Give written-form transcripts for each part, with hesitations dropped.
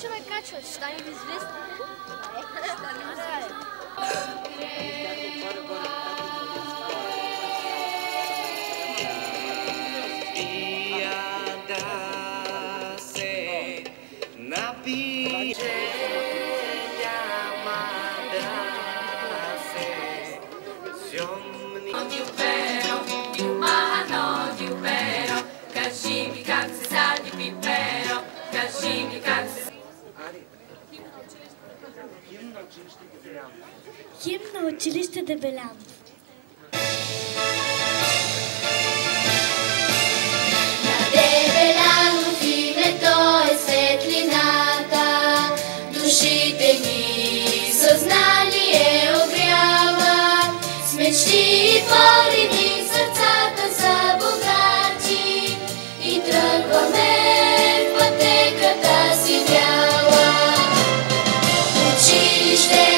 Човек качва, ще стане известен. Химн на училище Дебелян. На Дебелянов името е светлината, душите ни съзнание огрява, с мечти и пориви сърцата са богати и тръгваме в пътеката си бяла. Училище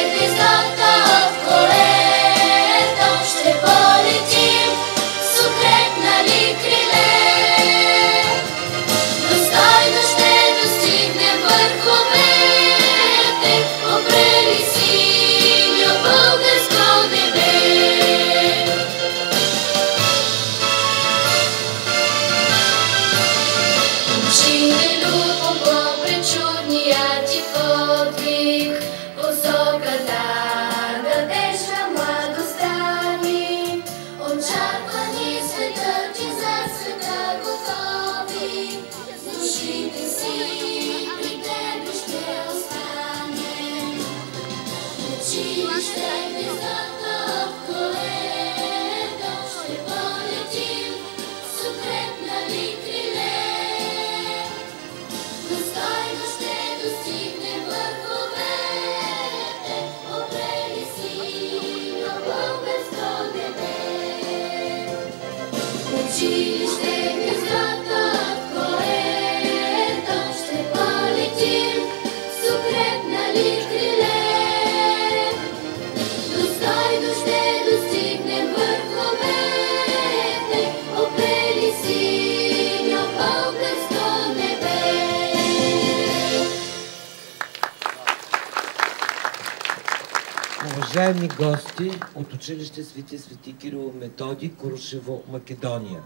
Уважаеми гости от училище Свети Кирил Методий, Крушево, Македония.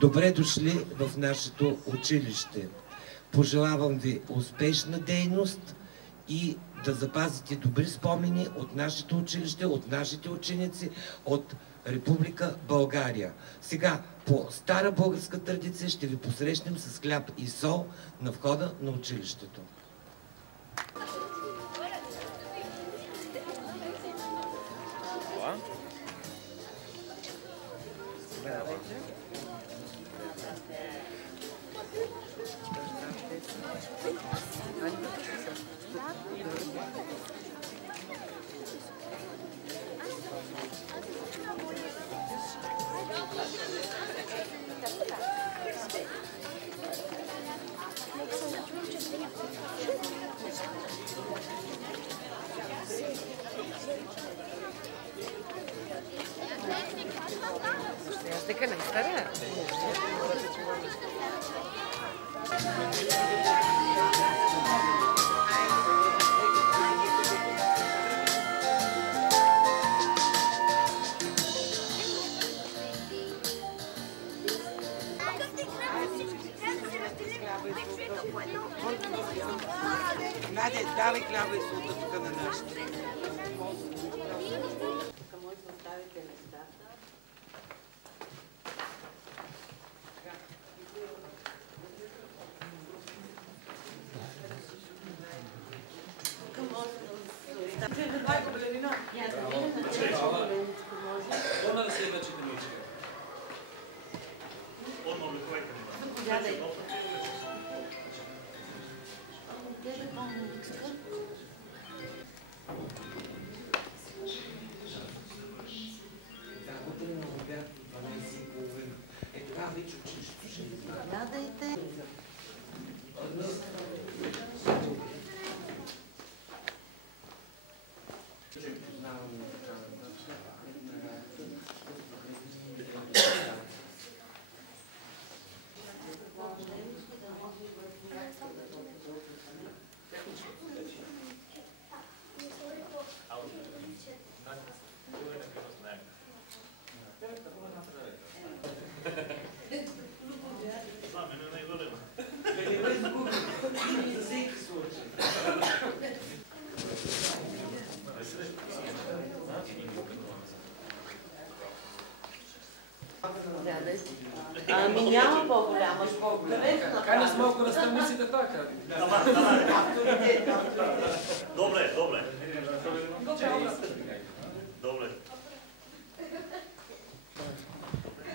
Добре дошли в нашето училище. Пожелавам ви успешна дейност и да запазите добри спомени от нашето училище, от нашите ученици, от Република България. Сега, по стара българска традиция, ще ви посрещнем с хляб и сол на входа на училището. Надя, давай хляба и солта тук на нашите. Заповядайте. Ами няма по-голяма скобка. Kaj nas mogu nastavnicите така? Добре.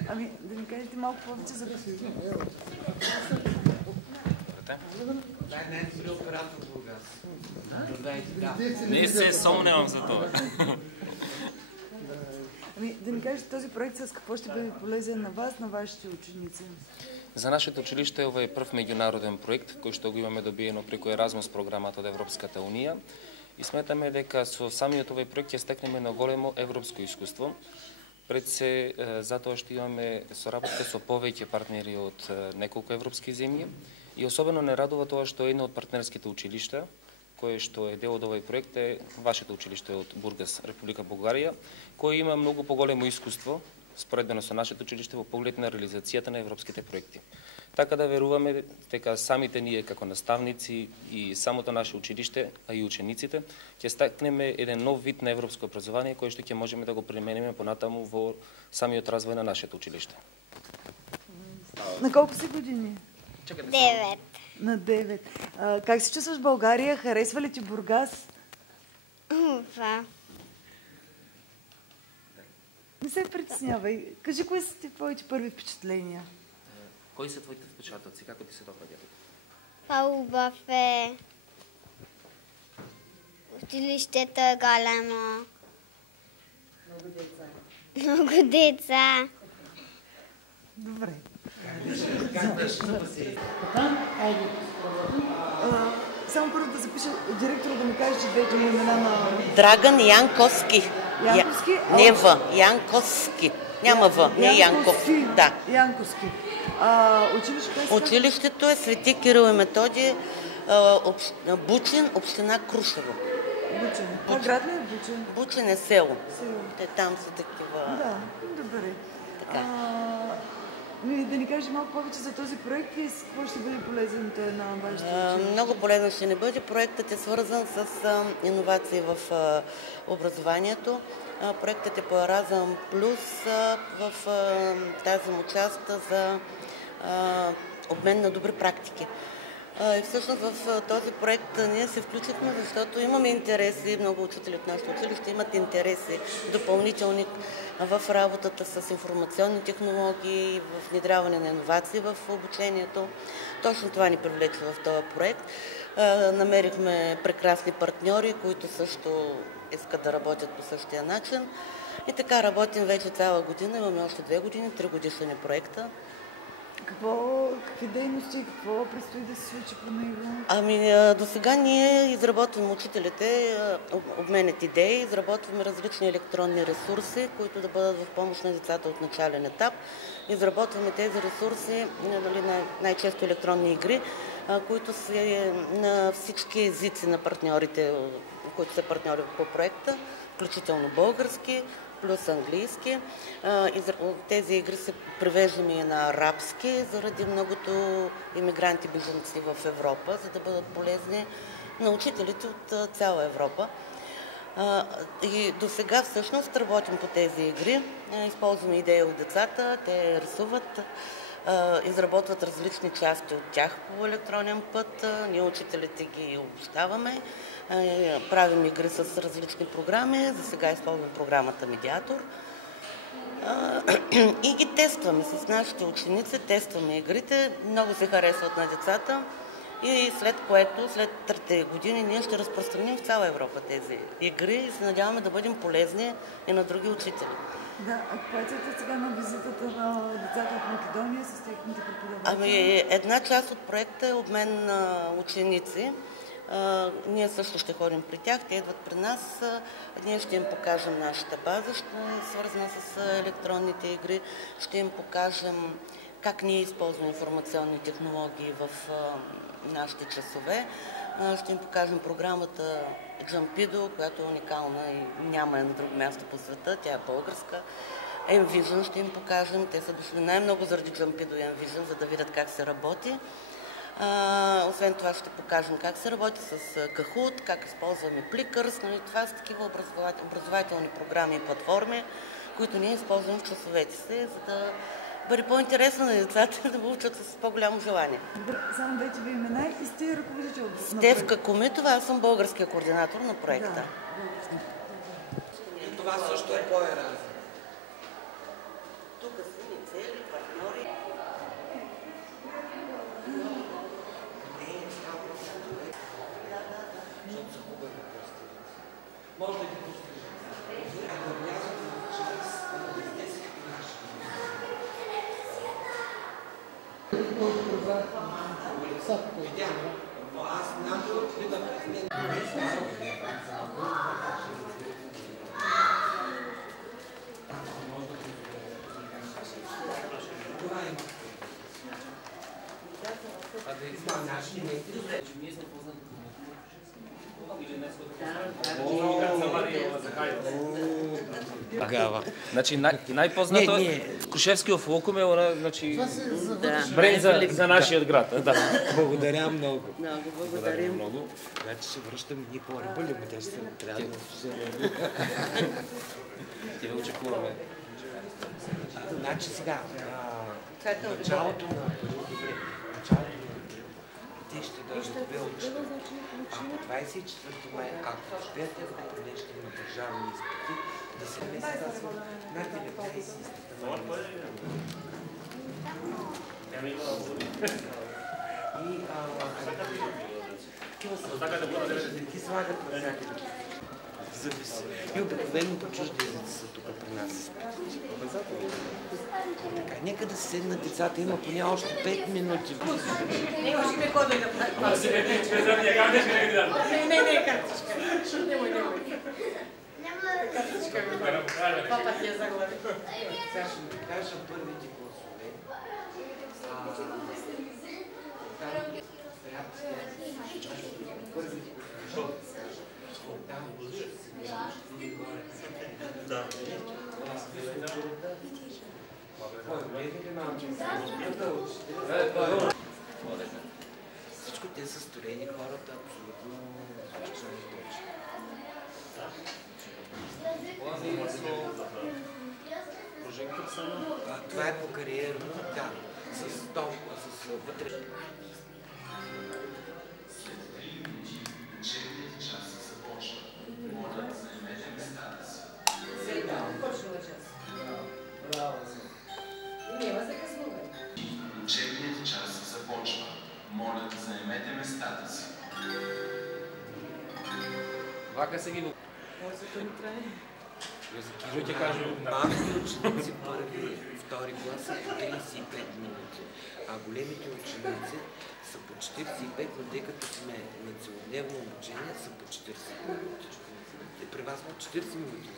Ами, да ми кажете малко повече за господин. Това е най-добри оператор в Бургас. Не се съмнявам за това. Ами, да ми кажете този проект с какво ще бъде полезен на вас, на вашите ученици? За нашето училище ова е прв меѓународен проект кој што го имаме добиено преку Еразмус програмата од Европската унија и сметаме дека со самиот овој проект ќе стекнеме на големо европско искуство. Пред се затоа што имаме соработка со повеќе партнери од неколку европски земји и особено не радува тоа што едно од партнерските училишта кое што е дел од овој проект е вашето училиште од Бургас, Република Бугарија, кој има многу поголемо искуство споредбено со нашето училиште во поглед на реализацијата на европските проекти. Така да веруваме дека самите ние како наставници и самото наше училиште, а и учениците, ќе стакнеме еден нов вид на европско образование кој што ќе можеме да го примениме понатаму во самиот развој на нашето училиште. На колко си години? 9. На 9. Как се чувстваш в България? Харесва ли ти Бургас? Това. Не се притеснявай. Кажи, кои са ти твоите първи впечатления? Кои се твоите впечатоци? Како ти се допаѓа? Хубав е. Училището е големо. Много деца. Добре. Само първо да запиша директора да ми каже, че двете му имена на... Драган Янковски. Янковски? Не В, Янковски. Няма В, не Янков. Да. Янковски. Училището е... Училището е Свети Кирил и Методий, Бучин, община Крушево. Бучен. Това град ли е Бучен? Бучин е село. Село. Те там са такива... Да, добре. Така. Да ни кажеш малко повече за този проект и с какво ще бъде полезен той на вашите училища? Много полезно ще не бъде. Проектът е свързан с иновации в образованието. Проектът е по Еразъм Плюс в тази му част за обмен на добри практики. И всъщност в този проект ние се включихме, защото имаме интереси, много учители от нашето училище имат интереси допълнителни в работата с информационни технологии, в внедряване на иновации в обучението. Точно това ни привлече в този проект. Намерихме прекрасни партньори, които също искат да работят по същия начин. И така работим вече цяла година, имаме още 2 години, 3 годишни проекта. Какви дейности, какво предстои да се случи по него? Ами, до сега ние изработваме учителите, обменят идеи, изработваме различни електронни ресурси, които да бъдат в помощ на децата от начален етап. Изработваме тези ресурси, най-често електронни игри, които са на всички езици на партньорите, които са партньори по проекта, включително български, плюс английски. Тези игри се превеждаме и на арабски, заради многото имигранти бежанци в Европа, за да бъдат полезни на учителите от цяла Европа. И до сега всъщност работим по тези игри. Използваме идеи от децата, те рисуват, изработват различни части от тях по електронен път. Ние учителите ги обобщаваме. Правим игри с различни програми. За сега използваме програмата Медиатор. И ги тестваме с нашите ученици, тестваме игрите. Много се харесват на децата. И след което, след 3 години, ние ще разпространим в цяла Европа тези игри и се надяваме да бъдем полезни и на други учители. Да, а каква е целта сега на визитата на децата от Македония с техните преподаватели? Ами, една част от проекта е обмен на ученици. Ние също ще ходим при тях, те идват при нас. Ние ще им покажем нашата база, свързана с електронните игри. Ще им покажем как ние използваме информационни технологии в нашите часове. Ще им покажем програмата Jumpido, която е уникална и няма на друго място по света. Тя е българска. Envision ще им покажем. Те са дошли най-много заради Jumpido и Envision, за да видят как се работи. Освен това ще покажем как се работи с Kahoot, как използваме Plickers. Това са такива образователни програми и платформи, които ние използваме в часовете си, за да бъде по-интересно на децата да го учат с по-голямо желание. Добре, само двете ви имена и сте ръководител. Стевка Комитова, аз съм българския координатор на проекта. Да, И това също е по-еразно. Тук са ни цели, партньори. Може да ги Значи най-познато Крушевскиов лукум е бренд за нашия град. Да. Благодаря много. Много благодарим. Много. Значи ще връщам и по-ръба ли, тя ще се трябва да Тебе очакуваме. Значи сега, началото на те ще дойдат две учени. А по 24 май, ако успеят, те ще има държавни изпити, да се местят на 19 и слагат на всякъде. Зависи. И обикновено по чужди езици са тук при нас. Така, нека да се седнат децата, има поне още 5 минути. Папа ти е заглави. Сега ще ви кажа първите гласове. Първите всичко те са строени хората абсолютно това е по кариерно, да, с толкова, с вътре. Учебният час започва. Моля да заемете местата си. Вака се ги му. Кирил ти кажа, малки ученици първи, втори клас са по 35 минути, а големите ученици са по 45, но тъй като сме на целодневно обучение, са по 40 минути. При вас по 40 минути.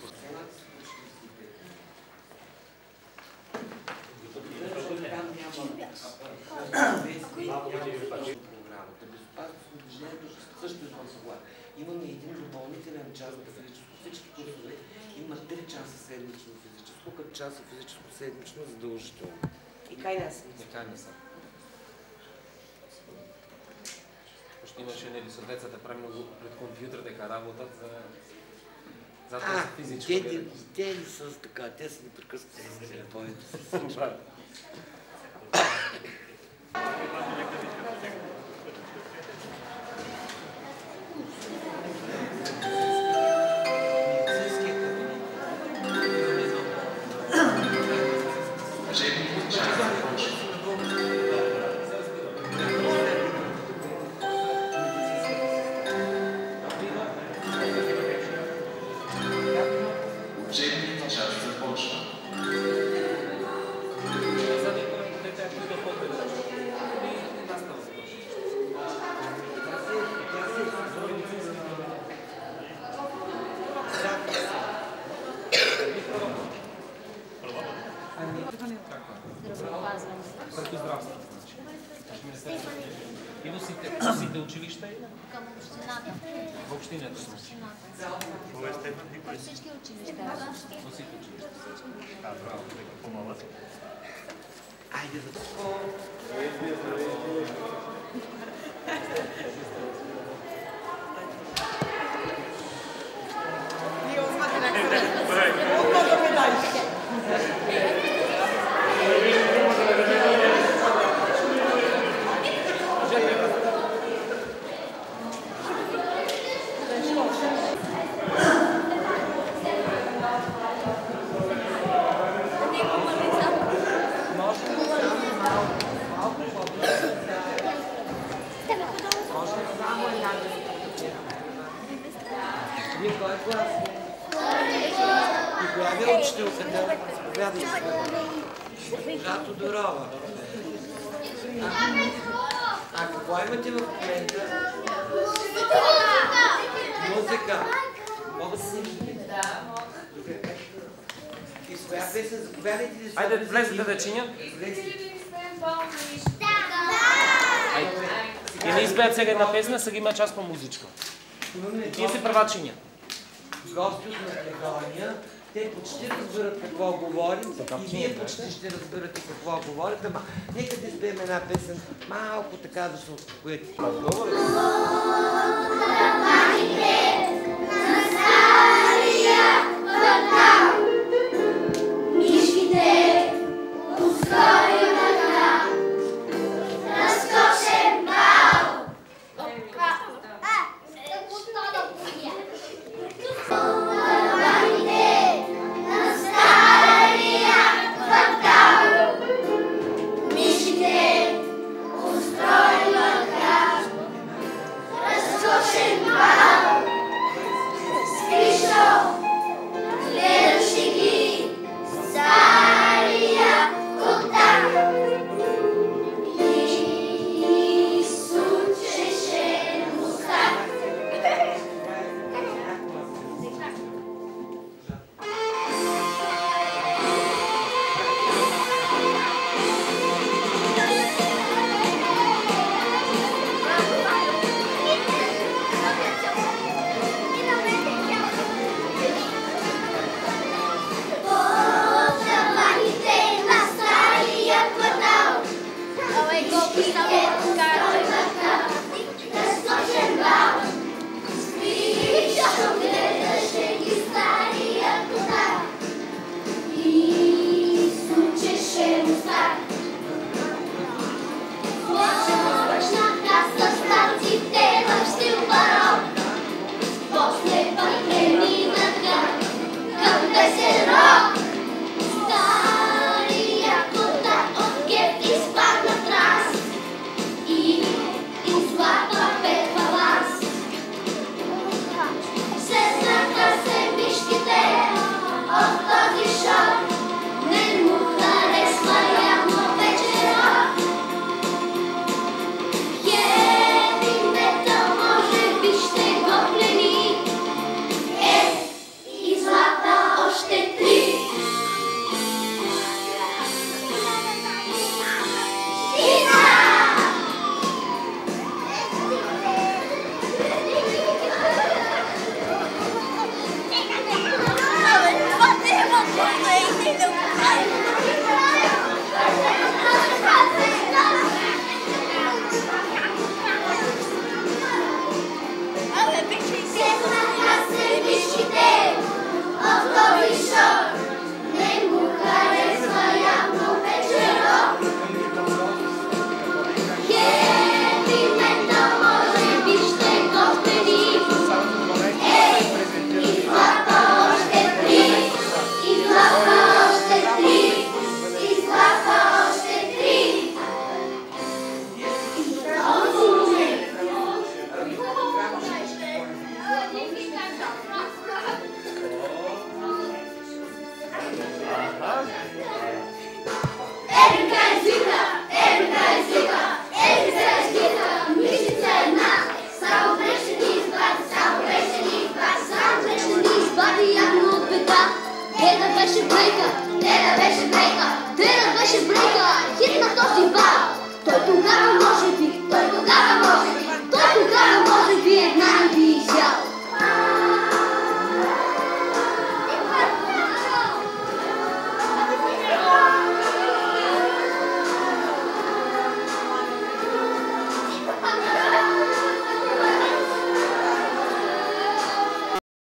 Програмата безопасност на движението също е това. Имаме един допълнителен час на физическо. Всички курсове има 3 часа седмично физическо, като часа физическо седмично задължително. И кай не са? Така не са. Още имаше нели са децата прави много пред компютър дека работат за това физическо. Те не са така, те са непрекъснато с телефоните си. Учебният час започва. здравеопазване. Върху здравството. И носите училища и Към общината. в общината. Всички училища. Носите училища. Айде да Вие кой клас? И коя ви е учителката? Заповядайте. Госпожа Тодорова. А какво имате в момента? Музика. Мога да се видите? Да, мога. И с коя песен заповядайте ли? Айде, влезете да чиня. И не избеят сега една песна, сега има част по музичка. Тие се права чиня. Гости от Македония, те почти разбират какво говорим и вие почти ще разбирате какво говорите, ама нека да избием една песен малко така да се успокоите. На